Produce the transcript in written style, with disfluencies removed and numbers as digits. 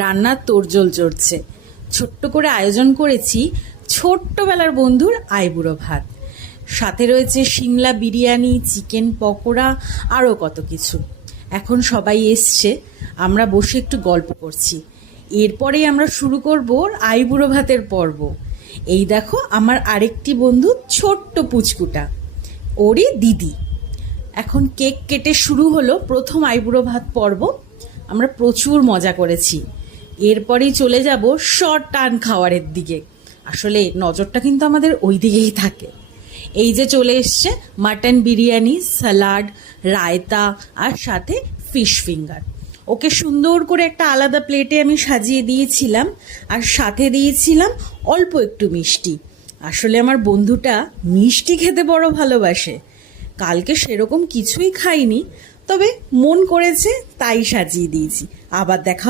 রান্নার তোড়জোড় চড়ছে। ছোট্ট করে আয়োজন করেছি ছোট্টবেলার বন্ধুর আইবুড়ো ভাত, সাথে রয়েছে সিমলা বিরিয়ানি, চিকেন পকোড়া, আরও কত কিছু। এখন সবাই এসছে, আমরা বসে একটু গল্প করছি। এরপরেই আমরা শুরু করব আইবুড়ো ভাতের পর্ব। এই দেখো আমার আরেকটি বন্ধু, ছোট্ট পুচকুটা, ওরই দিদি। এখন কেক কেটে শুরু হলো প্রথম আইবুড়ো ভাত পর্ব। আমরা প্রচুর মজা করেছি। এরপরেই চলে যাব শর্ট টান খাওয়ারের দিকে। আসলে নজরটা কিন্তু আমাদের ওই দিকেই থাকে। এই যে চলে এসছে মাটন বিরিয়ানি, স্যালাড, রায়তা আর সাথে ফিশ ফিঙ্গার। ওকে সুন্দর করে একটা আলাদা প্লেটে আমি সাজিয়ে দিয়েছিলাম, আর সাথে দিয়েছিলাম অল্প একটু মিষ্টি। আসলে আমার বন্ধুটা মিষ্টি খেতে বড় ভালোবাসে। কালকে সেরকম কিছুই খাইনি, তবে মন করেছে তাই সাজিয়ে দিয়েছি। আবার দেখা